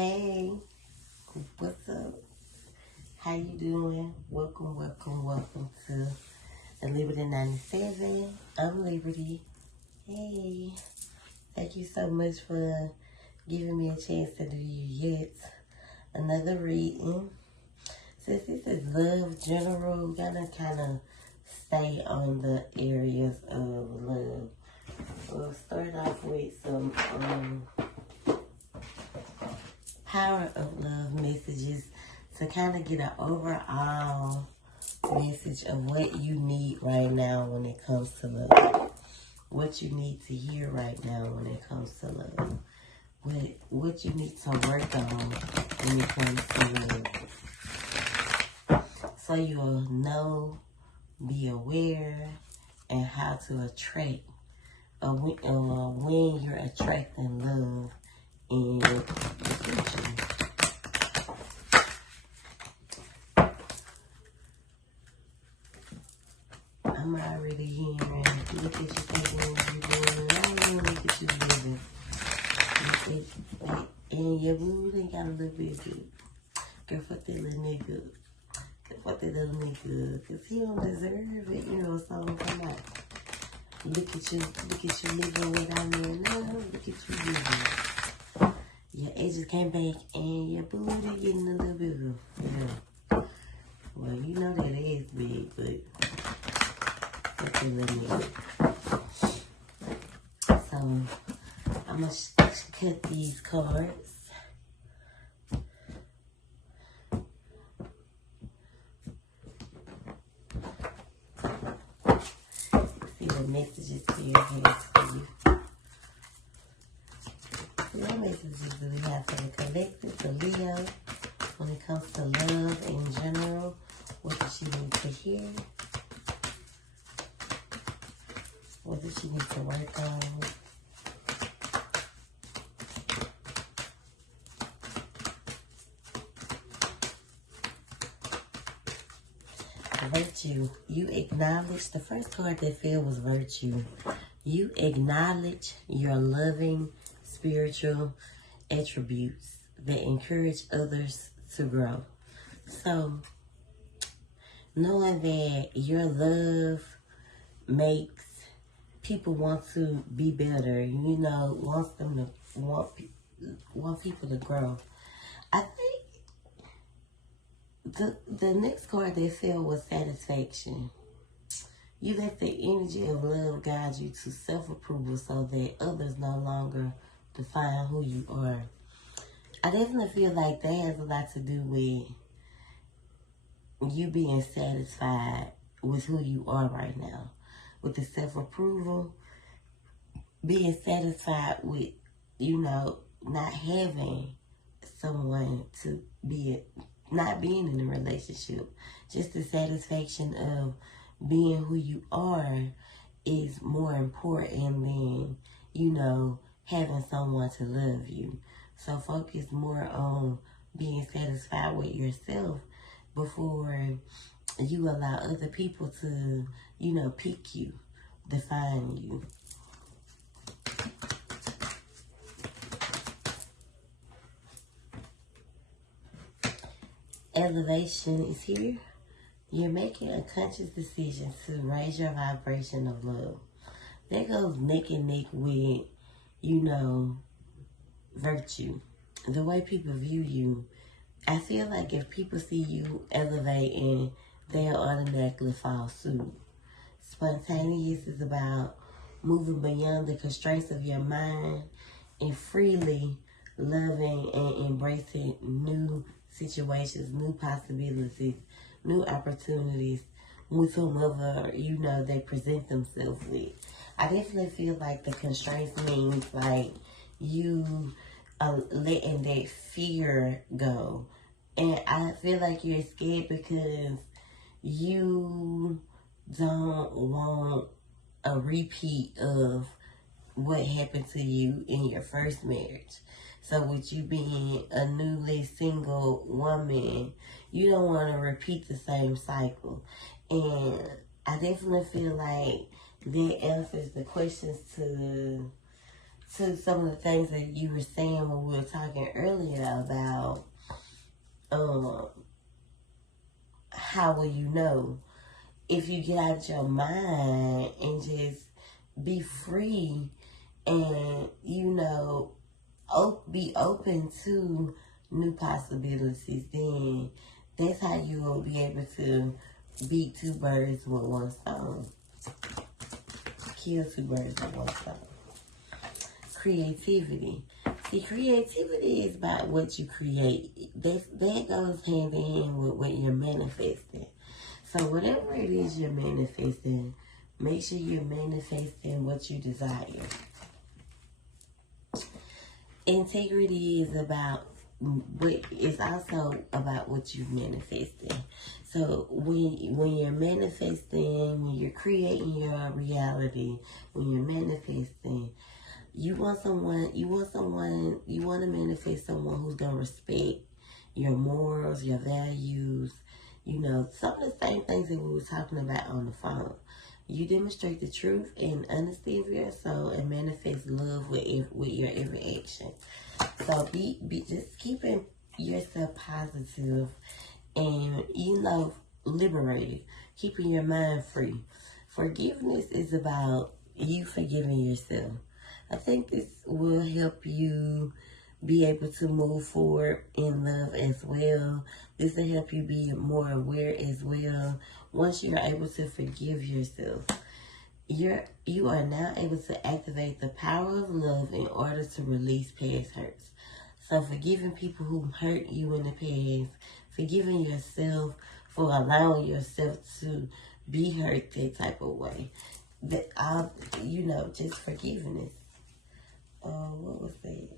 Hey, what's up? How you doing? Welcome to the Liberty 97. I'm Liberty. Hey, thank you so much for giving me a chance to do yet another reading. Since this is love general, we're gonna kind of stay on the areas of love. We'll start off with some power of love messages to kind of get an overall message of what you need right now when it comes to love. What you need to hear right now when it comes to love. What you need to work on when it comes to love. So you'll know, be aware, and how to attract, when you're attracting love in the future. I'm already hearing, look at you thinking what you're doing, look at you living. And your boo, they got a little bit good. Girl, fuck that little nigga. Fuck that little nigga. Cause he don't deserve it, so come on. Look at you living without me now. Look at you living. Your edges came back and your booty getting a little bigger. Yeah. Well, you know that ass big, but fuck that little nigga. So, I'm going to cut these cards. See what messages Spirit has for you. What messages do we have for the collective, for Leo, when it comes to love in general? What does she need to hear? What does she need to work on? Virtue. You acknowledge, the first card that fell was virtue. You acknowledge your loving spiritual attributes that encourage others to grow. So, knowing that your love makes people want to be better, wants them to want people to grow. I think the next card that fell was satisfaction. You let the energy of love guide you to self-approval so that others no longer define who you are. I definitely feel like that has a lot to do with you being satisfied with who you are right now. With the self-approval, being satisfied with, not having someone to be, not being in a relationship. Just the satisfaction of being who you are is more important than, having someone to love you. So focus more on being satisfied with yourself before you allow other people to, pick you, define you. Elevation is here. You're making a conscious decision to raise your vibration of love. That goes neck and neck with, virtue. The way people view you. I feel like if people see you elevating, they'll automatically follow suit. Spontaneous is about moving beyond the constraints of your mind and freely loving and embracing new situations, new possibilities, new opportunities with whomever, they present themselves with. I definitely feel like the constraints means like you letting that fear go. And I feel like you're scared because you don't want a repeat of what happened to you in your first marriage. So with you being a newly single woman, you don't want to repeat the same cycle. And I definitely feel like that answers the questions to to some of the things that you were saying when we were talking earlier about how will you know? If you get out your mind and just be free and, be open to new possibilities, then that's how you will be able to beat two birds with one stone. Kill two birds with one stone. Creativity. See, creativity is about what you create. That goes hand in hand with what you're manifesting. So whatever it is you're manifesting, make sure you're manifesting what you desire. Integrity is also about what you're manifesting. So when you're manifesting, when you're creating your reality, when you're manifesting, you want to manifest someone who's going to respect your morals, your values, some of the same things that we were talking about on the phone. You demonstrate the truth and honesty of your soul and manifest love with your every action. So be just keeping yourself positive and, liberated, keeping your mind free. Forgiveness is about you forgiving yourself. I think this will help you be able to move forward in love as well. This will help you be more aware as well. Once you are able to forgive yourself, you are now able to activate the power of love in order to release past hurts. So forgiving people who hurt you in the past, forgiving yourself for allowing yourself to be hurt that type of way. Just forgiveness. What was that?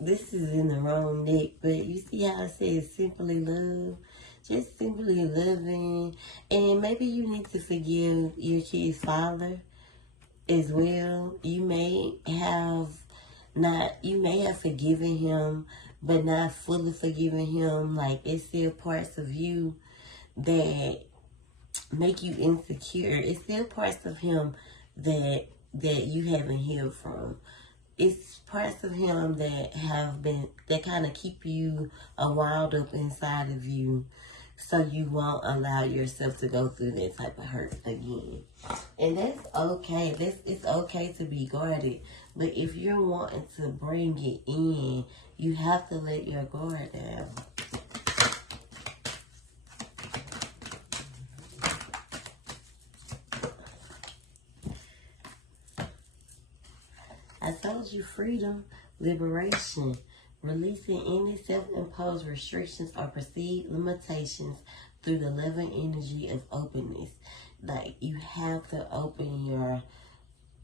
This is in the wrong deck, but you see how I said simply love? Just simply loving. And maybe you need to forgive your kid's father as well. You may have forgiven him, but not fully forgiven him. Like, it's still parts of you that make you insecure. It's still parts of him that you haven't healed from. It's parts of him that kind of keep you wild up inside of you, so you won't allow yourself to go through that type of hurt again. And that's okay. It's okay to be guarded. But if you're wanting to bring it in, you have to let your guard down. I told you freedom, liberation, releasing any self-imposed restrictions or perceived limitations through the loving energy of openness. Like, you have to open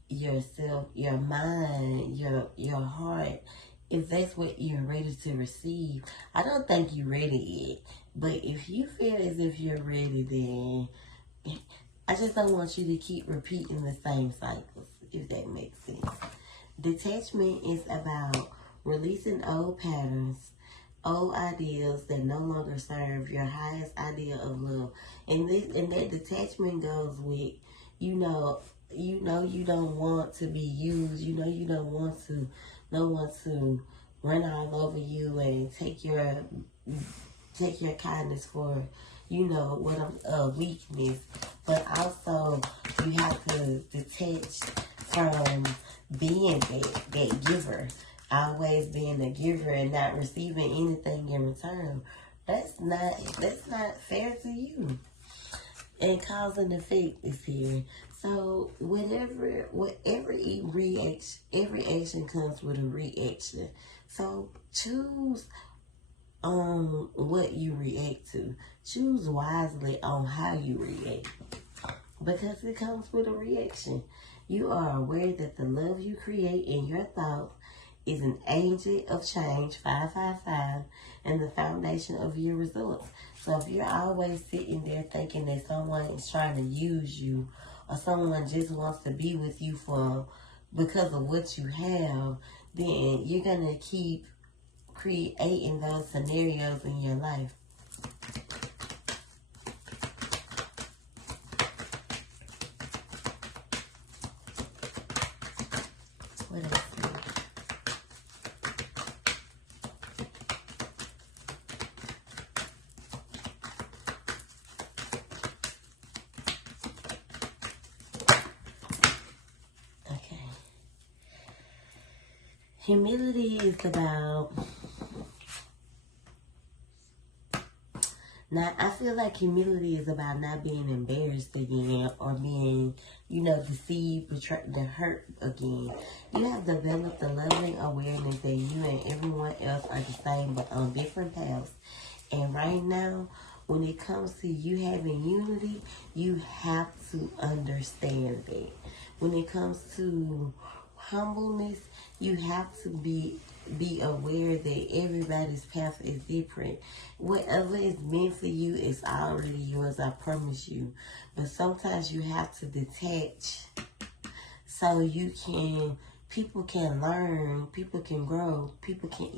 yourself, your mind, your heart, if that's what you're ready to receive. I don't think you're ready yet, but if you feel as if you're ready, then I just don't want you to keep repeating the same cycles, if that makes sense. Detachment is about releasing old patterns, old ideals that no longer serve your highest idea of love. And that detachment goes with, you don't want to be used. You don't want no one to run all over you and take your kindness for, weakness. But also, you have to detach from being that giver, always being a giver and not receiving anything in return. That's not fair to you. And cause and effect is here. So every action comes with a reaction. So choose what you react to. Choose wisely on how you react, because it comes with a reaction. You are aware that the love you create in your thoughts is an agent of change, 555, and the foundation of your results. So if you're always sitting there thinking that someone is trying to use you, or someone just wants to be with you because of what you have, then you're going to keep creating those scenarios in your life. What else? Humility is about I feel like humility is about not being embarrassed again or being, deceived, betrayed, hurt again. You have developed a loving awareness that you and everyone else are the same but on different paths. And right now, when it comes to you having unity, you have to understand that. When it comes to humbleness, you have to be aware that everybody's path is different. Whatever is meant for you is already yours, I promise you. But sometimes you have to detach so people can learn, people can grow, people can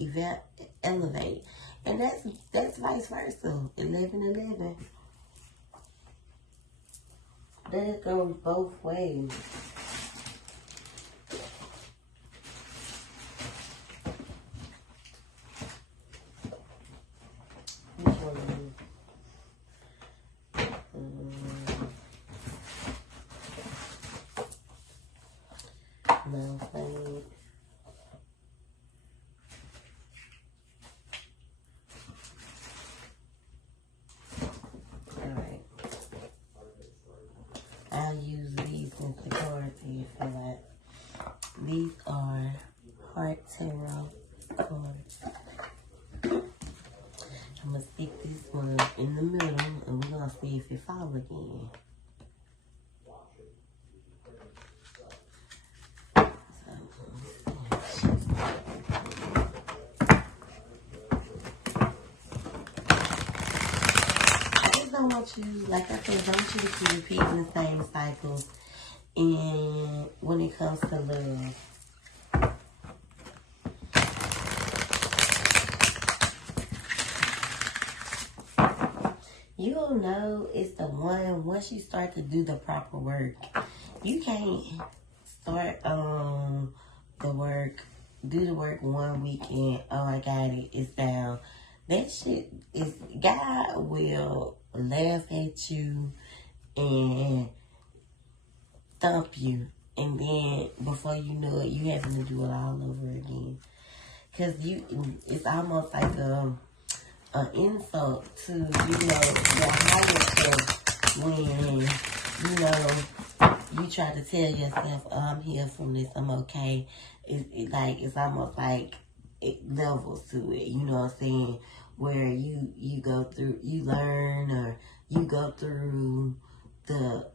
elevate. And that's vice versa. 11-11. That goes both ways. I'll use these since the cards you feel like. These are Heart Tarot cards. I'm going to stick this one in the middle and we're going to see if it falls again. Don't want you, like I said, don't want you to keep repeating the same cycles. And when it comes to love, you'll know it's the one once you start to do the proper work. You can't start the work, do the work 1 week and I got it, it's down. That shit is, God will laugh at you and thump you, and then before you know it, you having to do it all over again. Cause it's almost like an insult to your higher self when you try to tell yourself, oh, I'm healed from this, I'm okay. It's almost like it levels to it. You know what I'm saying? Where you go through, you learn, or you go through the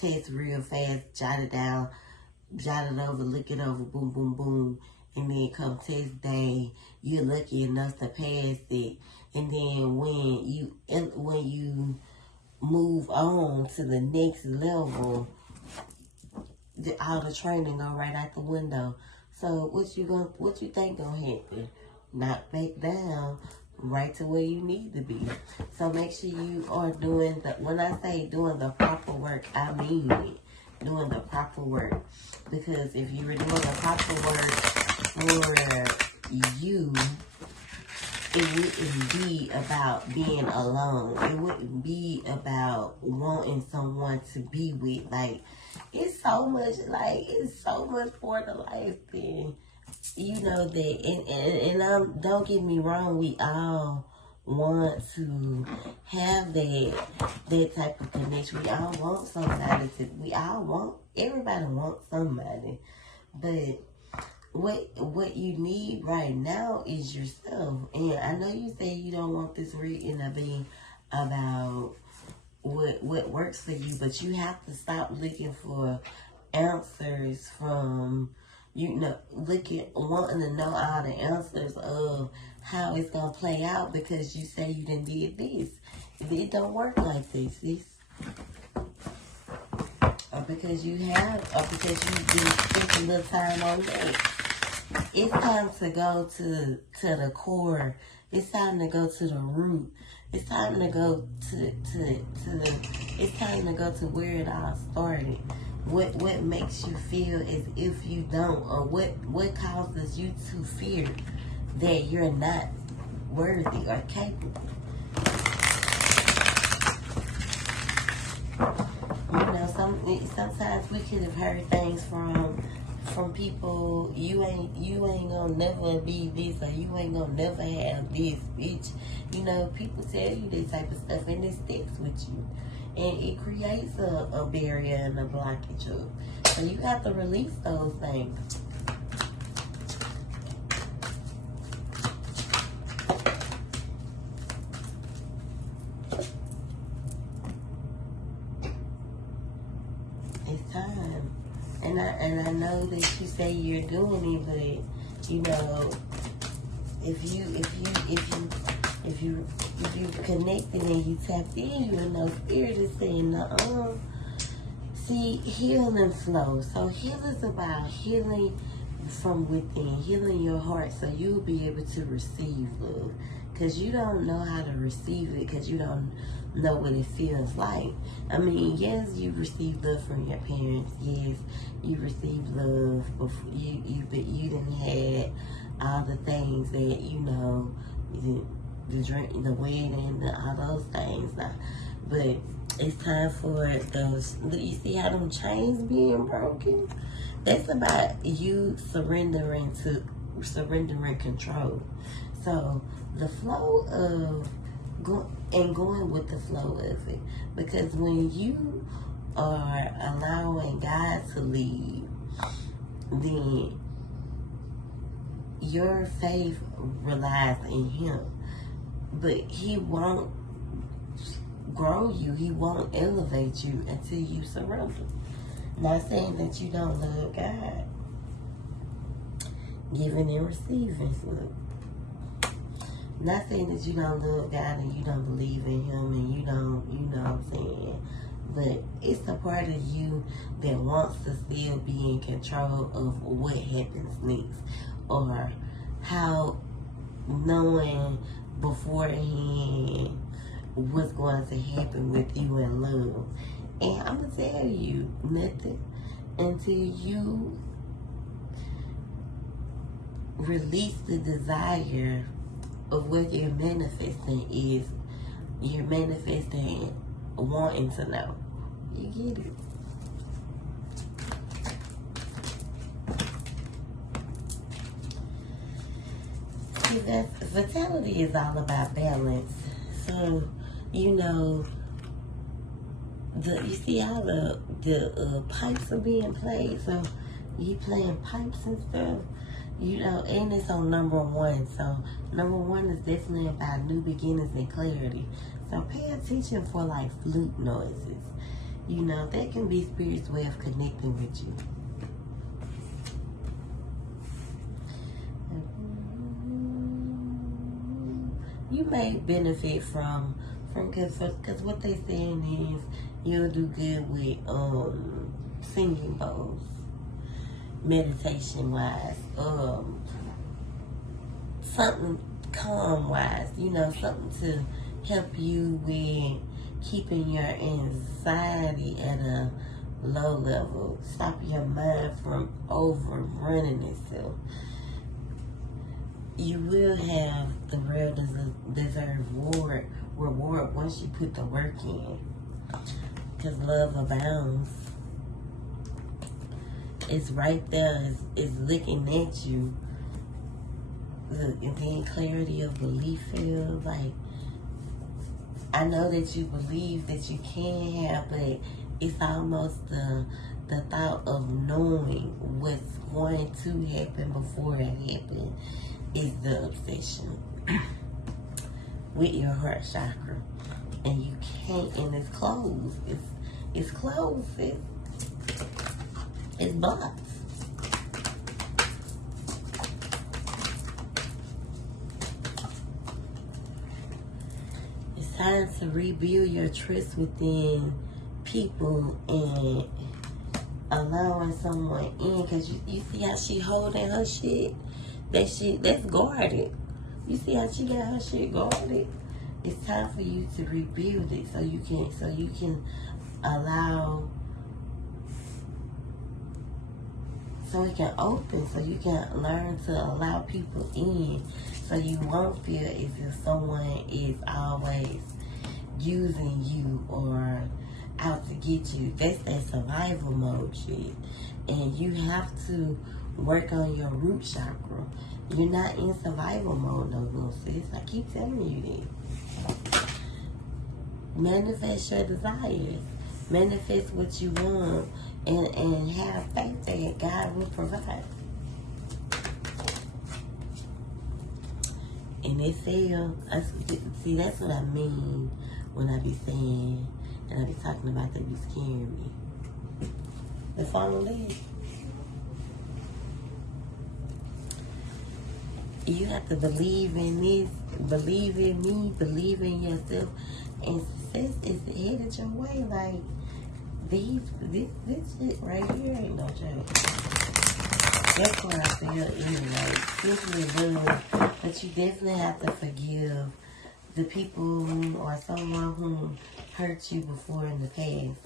test real fast, jot it down, jot it over, look it over, boom, boom, boom, and then come test day, you're lucky enough to pass it, and then when you move on to the next level, all the training go right out the window. So what you think gonna happen? Knock back down right to where you need to be. So make sure you are doing when I say doing the proper work, I mean it. Doing the proper work. Because if you were doing the proper work for you, it wouldn't be about being alone. It wouldn't be about wanting someone to be with. It's so much more to life than that. And don't get me wrong, we all want to have that type of connection. We all want somebody everybody wants somebody. But what you need right now is yourself. And I know you say you don't want this reading to be about what works for you, but you have to stop looking for answers from wanting to know all the answers of how it's gonna play out because you say you done did this. It don't work like this, sis. Or because you spent a little time on that. it's time to go to the core. It's time to go to the root. It's time to go to the. It's time to go to where it all started. What makes you feel as if you don't, or what causes you to fear that you're not worthy or capable? You know, sometimes we could have heard things from people. You ain't gonna never be this, or you ain't gonna never have this, bitch. You know, people tell you this type of stuff, and it sticks with you, and it creates a barrier and a blockage up. So you have to release those things. It's time. And I know that you say you're doing it, but you know, if you connected and you tapped in, you know spirit is saying, see, healing flow. So healing is about healing from within, healing your heart, so you'll be able to receive love. Because you don't know how to receive it, because you don't know what it feels like. I mean, yes, you receive love from your parents. Yes, you receive love before you didn't had all the things that, you know, the drink, the wedding, all those things. But it's time for those. You see how them chains being broken? That's about you surrendering control. So the flow of going with the flow of it, because when you are allowing God to lead, then your faith relies in Him, but He won't grow you, He won't elevate you until you surrender. Not saying that you don't love God. Giving and receiving. Not saying that you don't love God and you don't believe in Him and you don't, you know what I'm saying. But it's a part of you that wants to still be in control of what happens next. Or how knowing beforehand what's going to happen with you in love. And I'm going to tell you nothing until you release the desire of what you're manifesting is. You're manifesting wanting to know. You get it? See, vitality is all about balance. So, you know, you see how the pipes are being played. So you playing pipes and stuff, you know, and it's on number 1. So number 1 is definitely about new beginnings and clarity. So pay attention for like flute noises. You know, that can be Spirit's way of connecting with you. You may benefit from because what they saying is you'll do good with singing bowls, meditation wise, something calm wise, you know, something to help you with keeping your anxiety at a low level, stop your mind from overrunning itself. You will have the real deserved reward once you put the work in, because love abounds. It's right there. It's looking at you. And then clarity of belief feels like, I know that you believe that you can have, but it's almost the thought of knowing what's going to happen before it happens is the obsession with your heart chakra. And you can't, and it's closed. It's closed. It's blocked. It's time to rebuild your trust within people and allowing someone in, because you see how she holding her shit. That shit, that's guarded. You see how she got her shit guarded? It's time for you to rebuild it so you can allow, so it can open, so you can learn to allow people in, so you won't feel as if someone is always using you or out to get you. That's that survival mode shit. And you have to work on your root chakra. You're not in survival mode no more, sis. I keep telling you that. Manifest your desires. Manifest what you want and have faith that God will provide. And they say, see, that's what I mean when I be saying, and I be talking about they be scaring me. The final is, you have to believe in this, believe in me, believe in yourself, and success is headed your way. Like, this shit right here ain't no joke. That's what I feel anyway. Simply love, but you definitely have to forgive the people or someone who hurt you before in the past.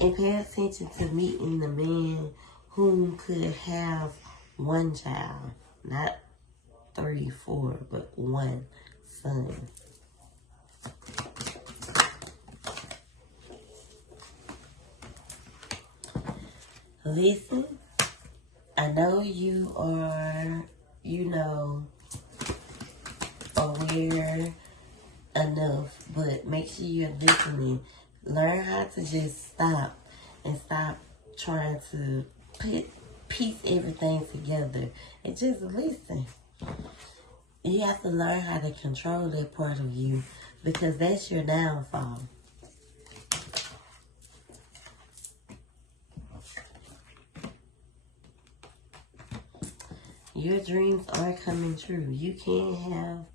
And pay attention to meeting the man whom could have one child. Not 3, 4, but one son. Listen, I know you are, aware enough, but make sure you're listening. Learn how to just stop and stop trying to piece everything together and just listen. You have to learn how to control that part of you because that's your downfall. Your dreams are coming true. You can have,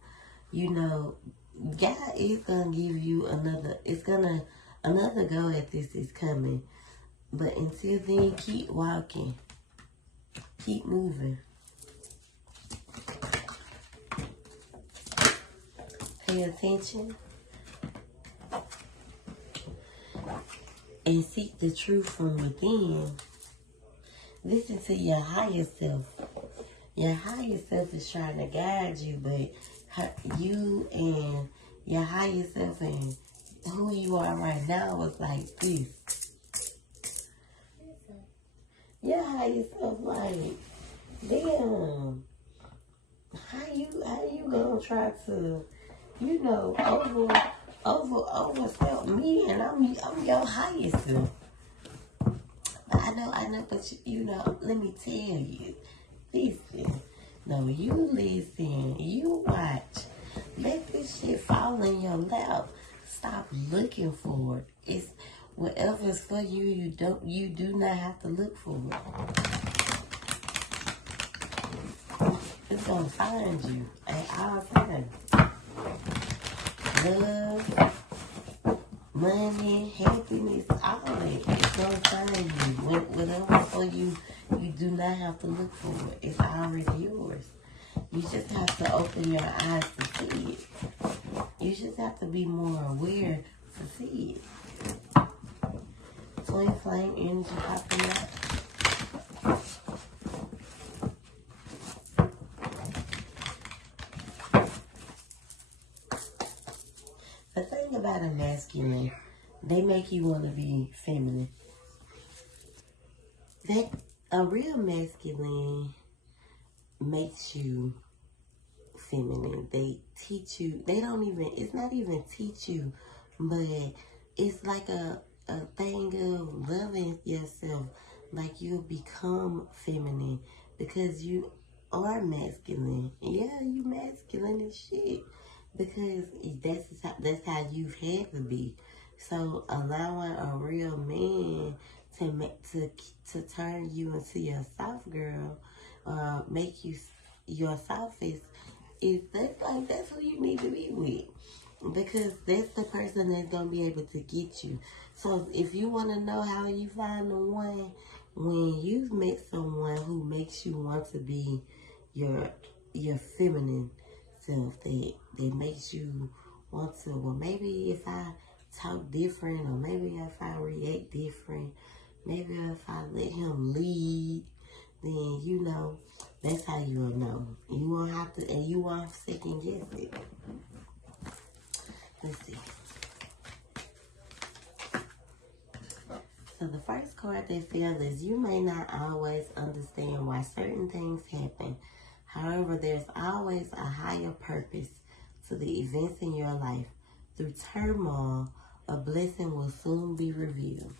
God is going to give you another go at this is coming. But until then, keep walking. Keep moving. Pay attention. And seek the truth from within. Listen to your higher self. Your higher self is trying to guide you, but you and your higher self and who you are right now is like this. Your higher self like, damn, how you gonna try to, overstep me and I'm your higher self. I know, but let me tell you. Listen. No, you listen. You watch. Let this shit fall in your lap. Stop looking for it. It's whatever's for you. You do not have to look for it. It's gonna find you at all times. Love, money, happiness, all that. It's gonna find you. Whatever's for you. You do not have to look for it. It's already yours. You just have to open your eyes to see it. You just have to be more aware to see it. Twin flame energy popping up. The thing about a masculine, they make you want to be feminine. A real masculine makes you feminine. They teach you, it's not even teach you, but it's like a thing of loving yourself. Like you become feminine because you are masculine. Yeah, you masculine as shit. Because that's how you've had to be. So allowing a real man to turn you into your soft girl, make you your softest, that's who you need to be with. Because that's the person that's gonna be able to get you. So if you wanna know how you find the one, when you've met someone who makes you want to be your your feminine self that makes you want to, well, maybe if I talk different, or maybe if I react different, maybe if I let him lead, then, you know, that's how you'll know. You won't have to, and you won't second guess it. Let's see. So the first card they feel is you may not always understand why certain things happen. However, there's always a higher purpose to the events in your life. Through turmoil, a blessing will soon be revealed.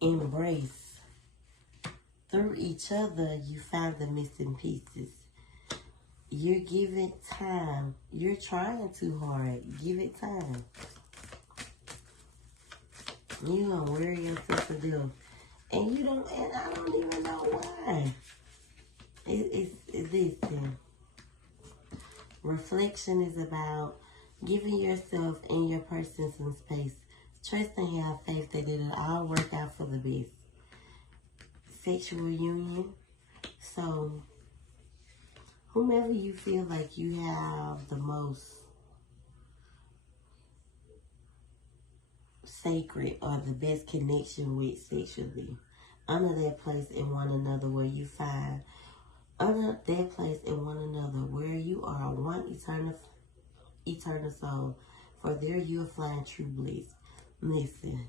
Embrace. Through each other, you find the missing pieces. You're giving time. You're trying too hard. Give it time. You don't wear yourself to death. And you don't, and I don't even know why. It's listen. Reflection is about giving yourself and your person some space. Trust and have faith that it'll all work out for the best. Sexual union. So, whomever you feel like you have the most sacred or the best connection with sexually, honor that place in one another where you find, honor that place in one another where you are one eternal soul, for there you'll find true bliss. Listen,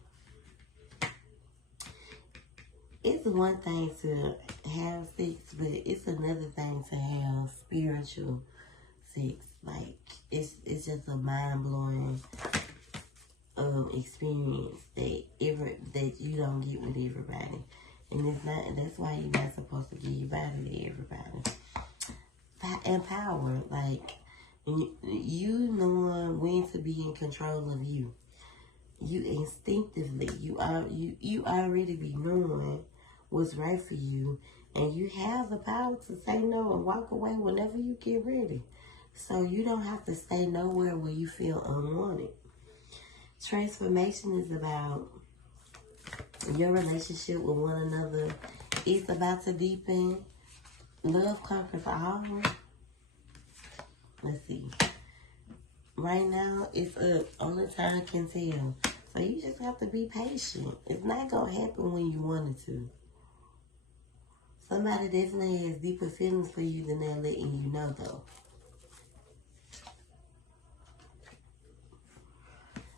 it's one thing to have sex, but it's another thing to have spiritual sex. Like, it's just a mind-blowing experience that you don't get with everybody. And it's not, that's why you're not supposed to give your body to everybody. And power, like, you knowing when to be in control of you. You instinctively, you already be knowing what's right for you, and you have the power to say no and walk away whenever you get ready. So you don't have to stay nowhere where you feel unwanted. Transformation is about your relationship with one another. It's about to deepen. Love conquers all. Let's see. Right now, it's up. Only time can tell. So you just have to be patient. It's not going to happen when you want it to. Somebody definitely has deeper feelings for you than they're letting you know, though.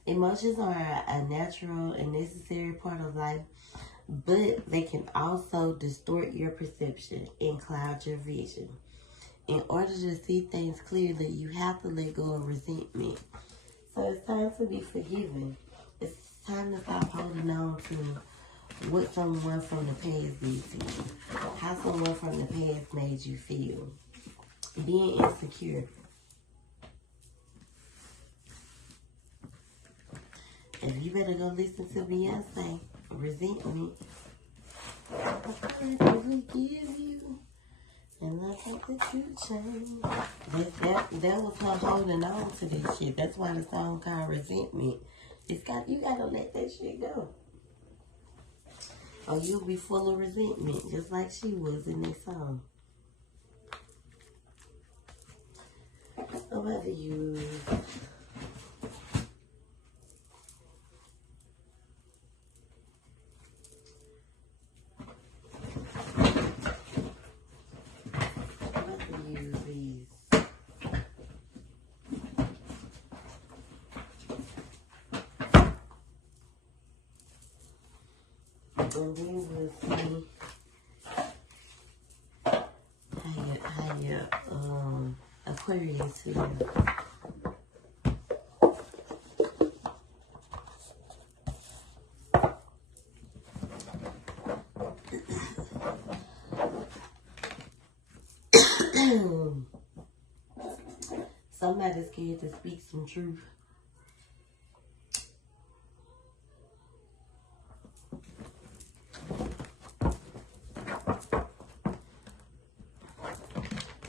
Emotions are a natural and necessary part of life, but they can also distort your perception and cloud your vision. In order to see things clearly, you have to let go of resentment. So it's time to be forgiven. It's time to stop holding on to what someone from the past did to you. How someone from the past made you feel. Being insecure. If you better go listen to Beyonce, resentment. I forgive you. And I hope that you change. That was her holding on to this shit. That's why the song called Resentment. You gotta let that shit go. Or you'll be full of resentment, just like she was in this song. Over to you. And then we'll see how your Aquarius feel. Somebody's scared to speak some truth.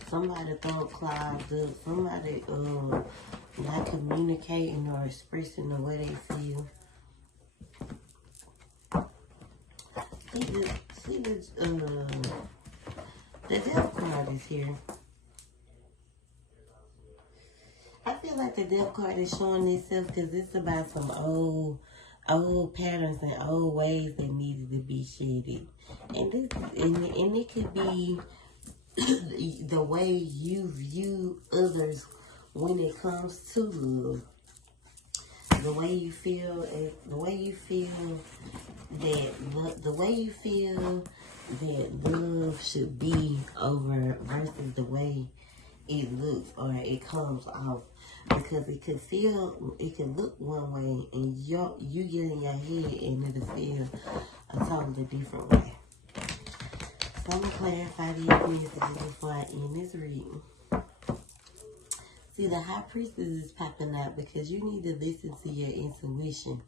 Somebody throat clogged up. Somebody not communicating or expressing the way they feel. see the death card is here. I feel like the death card is showing itself because it's about some old patterns and old ways that needed to be shedded. And it could be the way you view others when it comes to love. The way you feel that love should be over versus the way it looks or it comes off, because it could look one way and you get in your head and it'll feel a totally different way. So I'm gonna clarify these messages before I end this reading. See, the High Priestess is popping out because you need to listen to your intuition.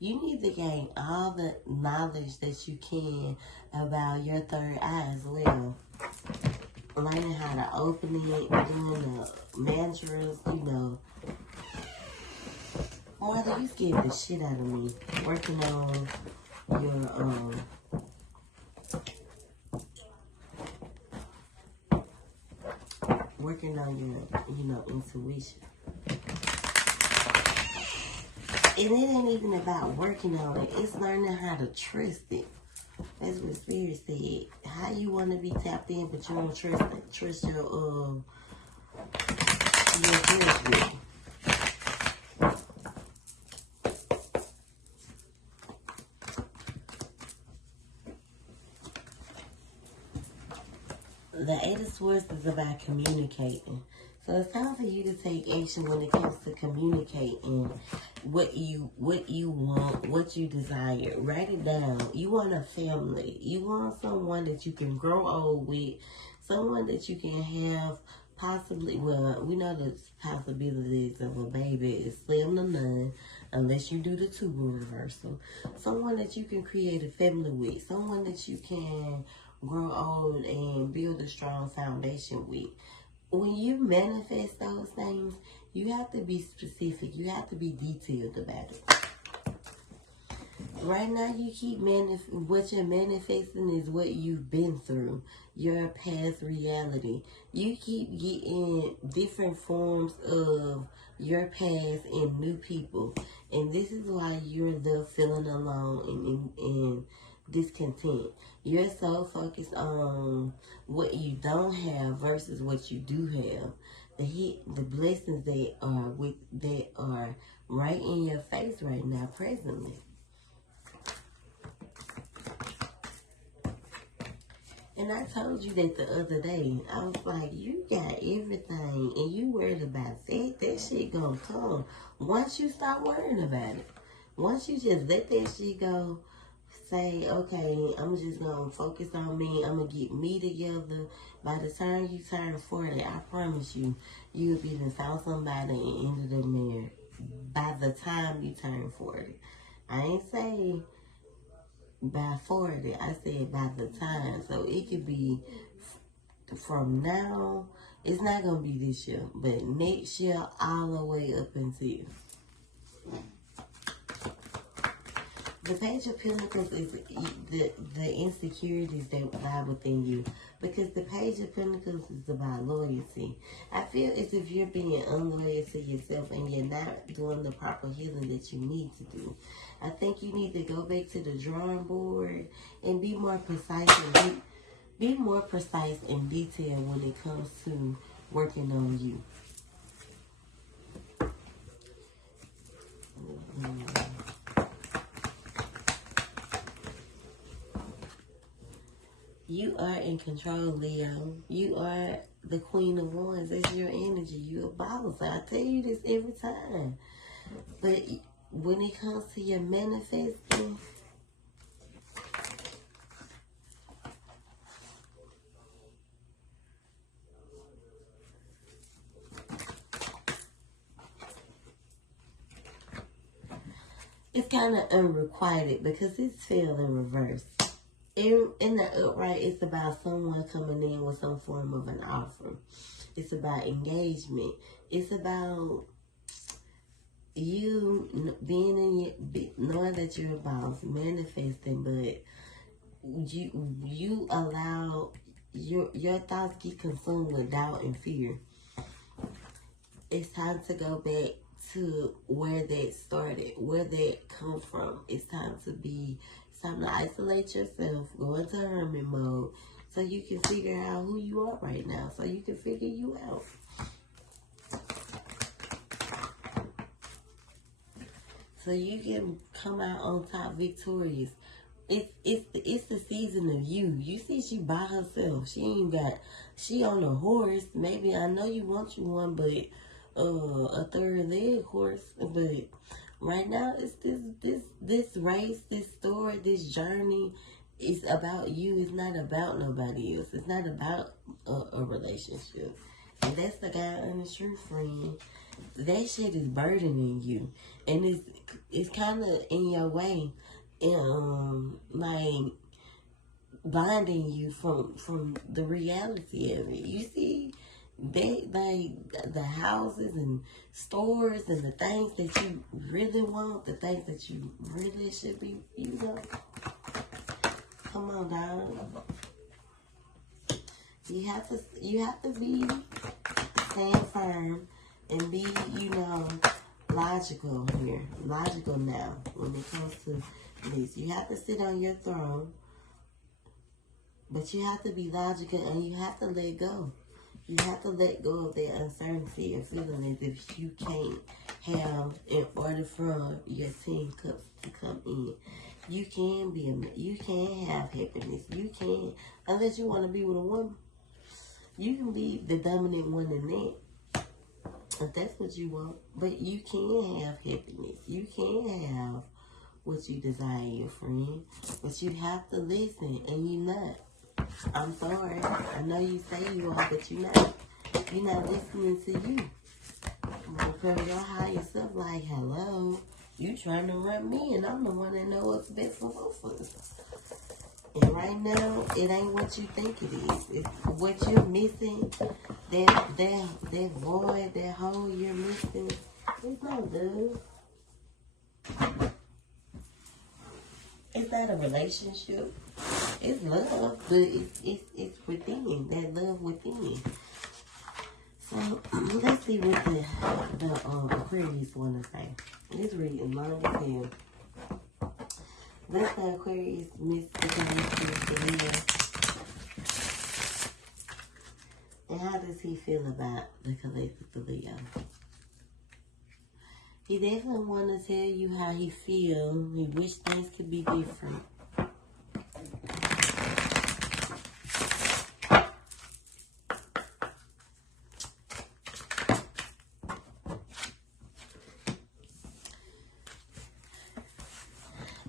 You need to gain all the knowledge that you can about your third eye as well. Learning how to open it, doing the mantras, Mother, you scared the shit out of me. Working on your, intuition. And it ain't even about working on it. It's learning how to trust it. That's what Spirit said. How you want to be tapped in, but you don't trust your judgment. The Eight of Swords is about communicating. So it's time for you to take action when it comes to communicating what you want, what you desire. Write it down. You want a family. You want someone that you can grow old with. Someone that you can have possibly, well, we know the possibilities of a baby is slim to none unless you do the tuber reversal. Someone that you can create a family with. Someone that you can grow old and build a strong foundation with. When you manifest those things, you have to be specific. You have to be detailed about it. Right now, you keep what you're manifesting is what you've been through, your past reality. You keep getting different forms of your past and new people. And this is why you're left feeling alone and discontent. You're so focused on what you don't have versus what you do have. The blessings that are right in your face right now, presently. And I told you that the other day. I was like, you got everything and you worried about that. That shit gonna come. Once you stop worrying about it. Once you just let that shit go, say, okay, I'm just gonna focus on me. I'm gonna get me together. By the time you turn 40, I promise you, you'll be the found somebody and ended up married. By the time you turn 40. I ain't say by 40, I said by the time. So it could be from now. It's not going to be this year, but next year all the way up until. The Page of Pentacles is the insecurities that lie within you. Because the Page of Pentacles is about loyalty. I feel as if you're being unloyal to yourself and you're not doing the proper healing that you need to do. I think you need to go back to the drawing board and be more precise and detailed when it comes to working on you. You are in control, Leo. You are the Queen of Wands. That's your energy. You're a boss. I tell you this every time. But when it comes to your manifesting, it's kind of unrequited because it's fell in reverse. In the upright, it's about someone coming in with some form of an offer. It's about engagement. It's about you being knowing that you're a boss, manifesting, but you allow your thoughts get consumed with doubt and fear. It's time to go back to where that started, where that come from. It's time to isolate yourself, go into hermit mode, so you can figure out who you are right now, so you can figure you out. So you can come out on top victorious. It's the season of you. You see, she by herself. She on a horse. Maybe I know you want you one, but a third leg horse. But right now, it's this race, this story, this journey. It's about you. It's not about nobody else. It's not about a relationship. And that's the guy and the true friend. That shit is burdening you, and it's kind of in your way, like blinding you from the reality of it. You see, they like the houses and stores and the things that you really want, the things that you really should be, Come on, dog. You have to be stand firm and be, logical here. Logical now when it comes to this. You have to sit on your throne, but you have to be logical and you have to let go. You have to let go of that uncertainty and feeling as if you can't have, in order for your 10 cups to come in. You can have happiness. You can, unless you want to be with a woman. You can be the dominant one in that, if that's what you want. But you can have happiness. You can have what you desire, your friend. But you have to listen, and you're not. I'm sorry. I know you say you are, but you're not. You're not listening to you. Because your higher self like, hello, you trying to run me, and I'm the one that knows what's best for both of us. And right now, it ain't what you think it is. It's what you're missing. That void, that hole you're missing. It's not love. It's not a relationship. It's love, but it's within. That love within. So let's see what the Aquarius want to say. This reading long as hell. Let's say Aquarius the Leo. And how does he feel about the collective Leo? He definitely want to tell you how he feels. He wish things could be different.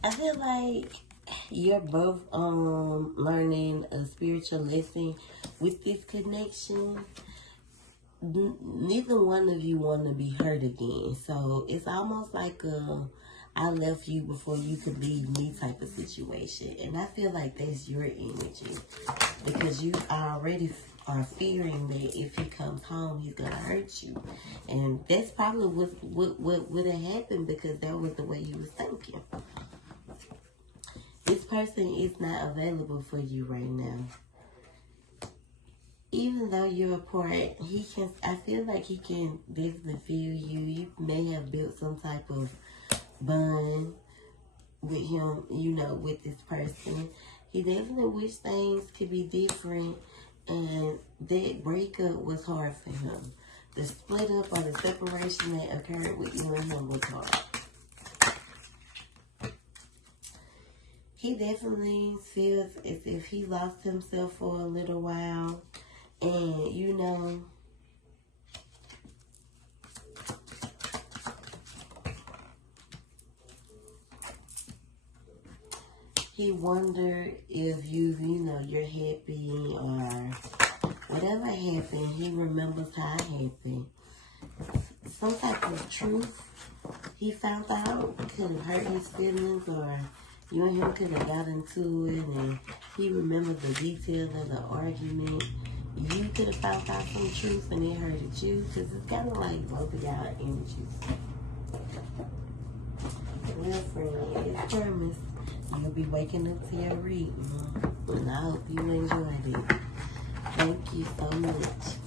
I feel like you're both learning a spiritual lesson with this connection. Neither one of you want to be hurt again. So it's almost like I left you before you could leave me type of situation. And I feel like that's your energy. Because you already are fearing that if he comes home, he's going to hurt you. And that's probably what would have happened because that was the way you was thinking. This person is not available for you right now. Even though you're apart, I feel like he can definitely feel you. You may have built some type of bond with him, with this person. He definitely wish things could be different, and that breakup was hard for him. The split up or the separation that occurred with you and him was hard. He definitely feels as if he lost himself for a little while. And, he wondered if you're happy or whatever happened. He remembers how it happened. Some type of truth he found out could have hurt his feelings, or you and him could have got into it, and he remembered the details of the argument. You could have found out some truth and it hurted you, because it's kind of like both of y'all energies. Real friend, it's promise. You'll be waking up to your reading. And I hope you enjoyed it. Thank you so much.